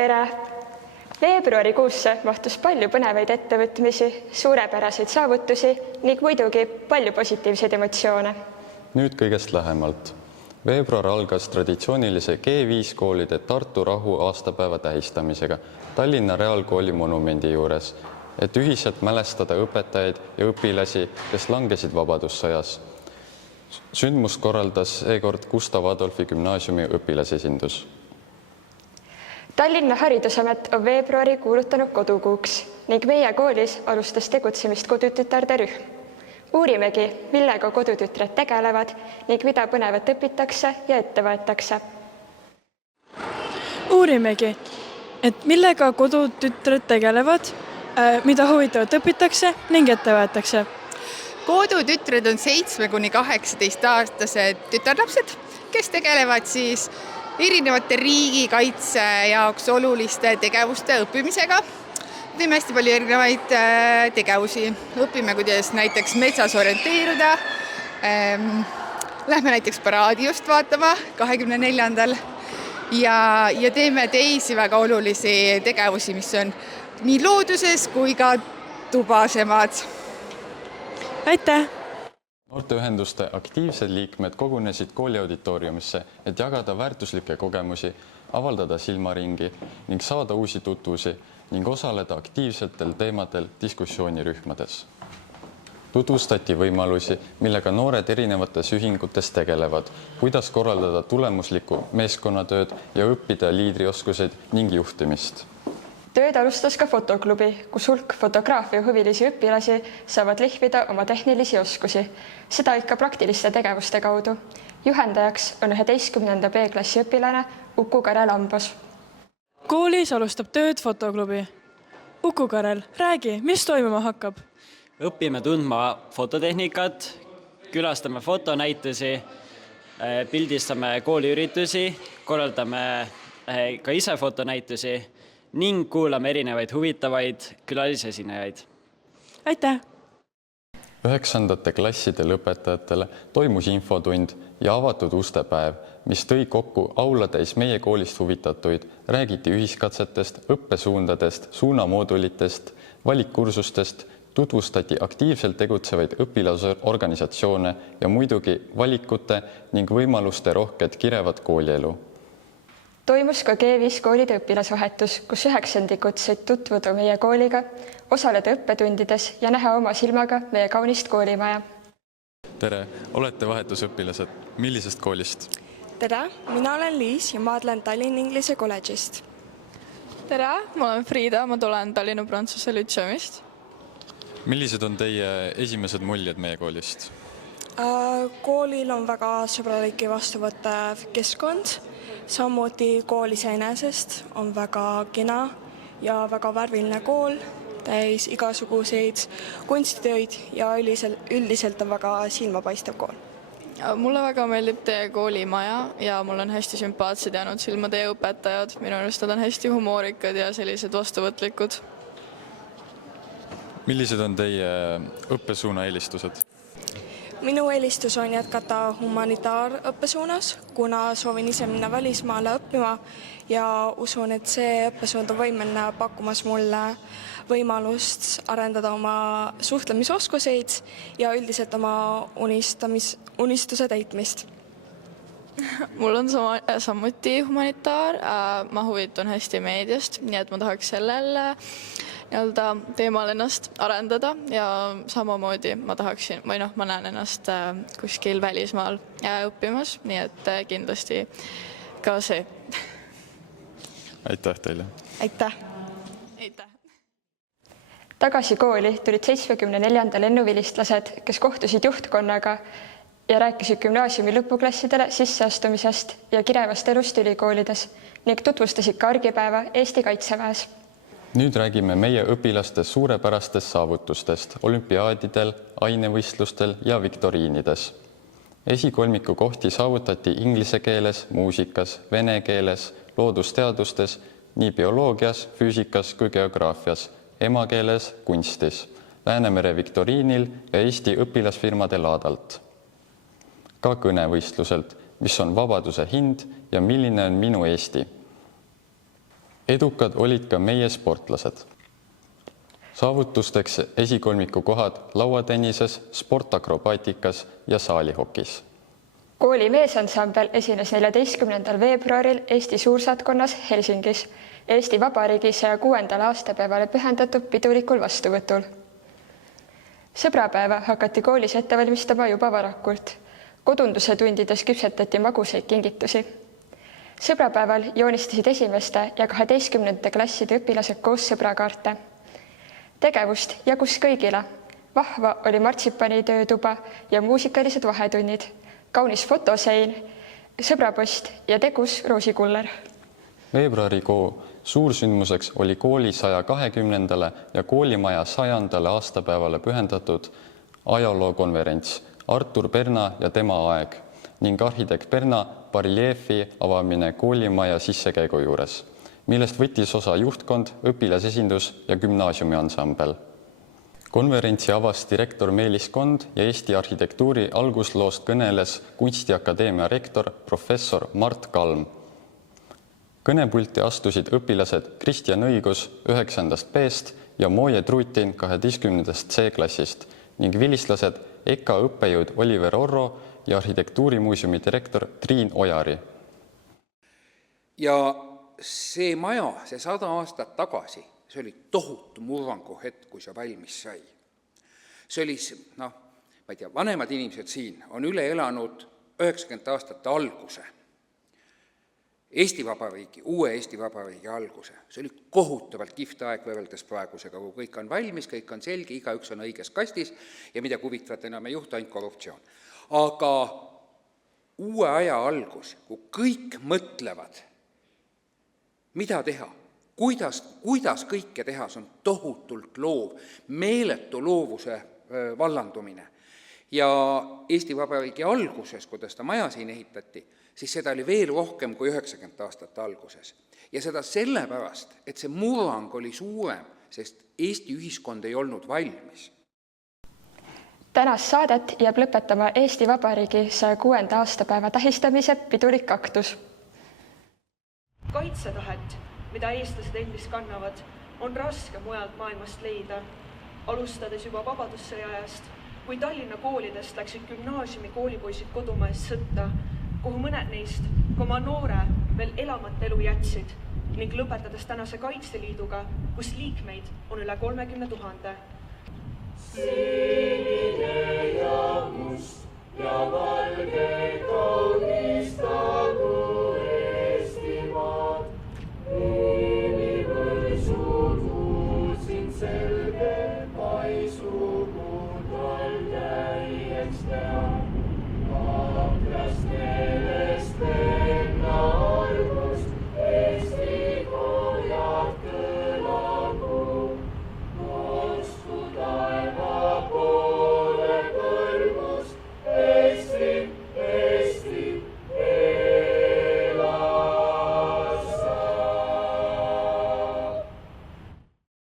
Tere! Veebruarikuusse mahtus palju põnevaid ettevõtmisi, suurepäraseid saavutusi ning muidugi palju positiivseid emotsioone. Nüüd kõigest lähemalt. Veebruar algas traditsioonilise G5 koolide Tartu rahu aastapäeva tähistamisega Tallinna Reaalkooli monumendi juures, et ühiselt mälestada õpetajaid ja õpilasi, kes langesid vabadussõjas. Sündmust korraldas seekord Gustav Adolfi gümnaasiumi õpilasesindus. Tallinna Haridusamet on veebruari kuulutanud kodukuuks ning meie koolis alustas tegutsemist kodutütarde rühm. Uurimegi, millega kodutütred tegelevad ning mida põnevat õpitakse ja ette võetakse. Uurimegi, et millega kodutütred tegelevad, mida huvitavat õpitakse ning ette võetakse. Kodutütred on 7–18-aastased tütarlapsed, kes tegelevad siis erinevate riigikaitse jaoks oluliste tegevuste õppimisega. Teeme hästi palju erinevaid tegevusi. Õpime, kuidas näiteks metsas orienteeruda. Lähme näiteks paraadi just vaatama 24. Ja teeme teisi väga olulisi tegevusi, mis on nii looduses kui ka tubasemad. Aitäh! Noorteühenduste aktiivsed liikmed kogunesid kooli auditooriumisse, et jagada väärtuslikke kogemusi, avaldada silmaringi ning saada uusi tutvusi ning osaleda aktiivsetel teemadel diskussioonirühmades. Tutvustati võimalusi, millega noored erinevates ühingutes tegelevad, kuidas korraldada tulemuslikku meeskonnatööd ja õppida liidrioskuseid ning juhtimist. Tööd alustas ka fotoklubi, kus hulk fotograafia huvilisi õpilasi saavad lihvida oma tehnilisi oskusi. Seda ikka praktiliste tegevuste kaudu. Juhendajaks on 11. B-klassi õpilane Uku Karel Ambos. Koolis alustab tööd fotoklubi. Uku Karel, räägi, mis toimuma hakkab? Õpime tundma fototehnikat, külastame fotonäitusi, pildistame kooliüritusi, korraldame ka ise fotonäitusi ning kuulame erinevaid huvitavaid külalisesinejaid. Aitäh! 9. klasside lõpetajatele toimus infotund ja avatud ustepäev, mis tõi kokku aulatäis meie koolist huvitatuid, räägiti ühiskatsetest, õppesuundadest, suunamoodulitest, valikkursustest, tutvustati aktiivselt tegutsevaid õpilasorganisatsioone ja muidugi valikute ning võimaluste rohket kirevat koolielu. Toimus ka G5 koolide õpilasvahetus, kus 9-ndikud said tutvuda meie kooliga, osaleda õppetundides ja näha oma silmaga meie kaunist koolimaja. Tere, olete vahetusõpilased. Millisest koolist? Tere, mina olen Liis ja ma olen Tallinna Inglise kolledžist. Tere, ma olen Friida, ma tulen Tallinna Prantsuse lütseumist. Millised on teie esimesed muljed meie koolist? Koolil on väga sõbralik ja vastuvõttev keskkond. Samuti kool iseenesest on väga kena ja väga värviline kool, täis igasuguseid kunstitöid ja üldiselt on väga silmapaistev kool. Mulle väga meeldib teie koolimaja ja mul on hästi sümpaatsed jäänud silma teie õpetajad. Minu arust nad on hästi humoorikad ja sellised vastuvõtlikud. Millised on teie õppesuuna eelistused? Minu eelistus on jätkata humanitaarõppesuunas, kuna soovin ise minna välismaale õppima ja usun, et see õppesuund on võimeline pakkumas mulle võimalust arendada oma suhtlemisoskuseid ja üldiselt oma unistuse täitmist. Mul on samuti humanitaar, ma huvitun hästi meediast, nii et ma tahaks sellel teemal ennast arendada ja samamoodi ma tahaksin, ma näen ennast kuskil välismaal õppimas, nii et kindlasti ka see. Aitäh teile! Aitäh! Aitäh! Tagasi kooli tulid 74. lennuvilistlased, kes kohtusid juhtkonnaga ja rääkisid gümnaasiumi lõpuklassidele sisseastumisest ja kirevast elust ülikoolides ning tutvustasid ka argipäeva Eesti Kaitseväes. Nüüd räägime meie õpilaste suurepärastest saavutustest olümpiaadidel, ainevõistlustel ja viktoriinides. Esikolmiku kohti saavutati inglise keeles, muusikas, vene keeles, loodusteadustes, nii bioloogias, füüsikas kui geograafias, emakeeles, kunstis, Läänemere viktoriinil ja Eesti õpilasfirmade laadalt. Ka kõnevõistluselt, mis on vabaduse hind ja milline on minu Eesti. Edukad olid ka meie sportlased. Saavutusteks esikolmiku kohad lauatennises, sportakrobaatikas ja saalihokis. Kooli meesansambel esines 14. veebruaril Eesti suursaatkonnas Helsingis Eesti Vabariigi 106. aastapäevale pühendatud pidulikul vastuvõtul. Sõbrapäeva hakati koolis ette valmistama juba varakult. Kodunduse tundides küpsetati magusaid kingitusi. Sõbrapäeval joonistasid esimeste ja 12. klasside õpilased koos sõbrakaarte. Tegevust jagus kõigile. Vahva oli martsipani töötuba ja muusikalised vahetunnid, kaunis fotosein, sõbrapost ja tegus roosikuller. Veebruarikuu suursündmuseks oli kooli 120. ja koolimaja 100. aastapäevale pühendatud ajalookonverents Artur Perna ja tema aeg ning arhitekt Perna bareljeefi avamine koolimaja sissekäigu juures, millest võttis osa juhtkond, õpilasesindus ja gümnaasiumiansambel. Konverentsi avas direktor Meelis Kond ja Eesti arhitektuuri algusloost kõneles Kunstiakadeemia rektor professor Mart Kalm. Kõnepulti astusid õpilased Kristjan Õigus 9. B-st ja Mooje Truutin 12. C-klassist ning vilistlased EKA õppejõud Oliver Orro ja arhitektuurimuuseumi direktor Triin Ojari. Ja see maja, see 100 aastat tagasi, see oli tohutu murrangu hetk, kui see valmis sai. See oli, ma ei tea, vanemad inimesed siin on üle elanud 90 aastate alguse. Uue Eesti Vabariigi alguse. See oli kohutavalt kihvt aeg võrreldes praegusega, kui kõik on valmis, kõik on selge, igaüks on õiges kastis ja midagi huvitavat enam ei juhtu, ainult korruptsioon. Aga uue aja algus, kui kõik mõtlevad, mida teha, kuidas kõike teha, see on tohutult loov, meeletu loovuse vallandumine. Ja Eesti Vabariigi alguses, kui seda maja siin ehitati, siis seda oli veel rohkem kui 90 aastate alguses. Ja seda sellepärast, et see murrang oli suurem, sest Eesti ühiskond ei olnud valmis. Tänast saadet jääb lõpetama Eesti Vabariigi 106. aastapäeva tähistamise pidulik aktus. Kaitsetahet, mida eestlased endis kannavad, on raske mujalt maailmast leida, alustades juba vabadussõjaajast, kui Tallinna koolidest läksid gümnaasiumi koolipoisid kodumaest sõtta, kuhu mõned neist oma noore veel elamata elu jätsid ning lõpetades tänase Kaitseliiduga, kus liikmeid on üle 30 000.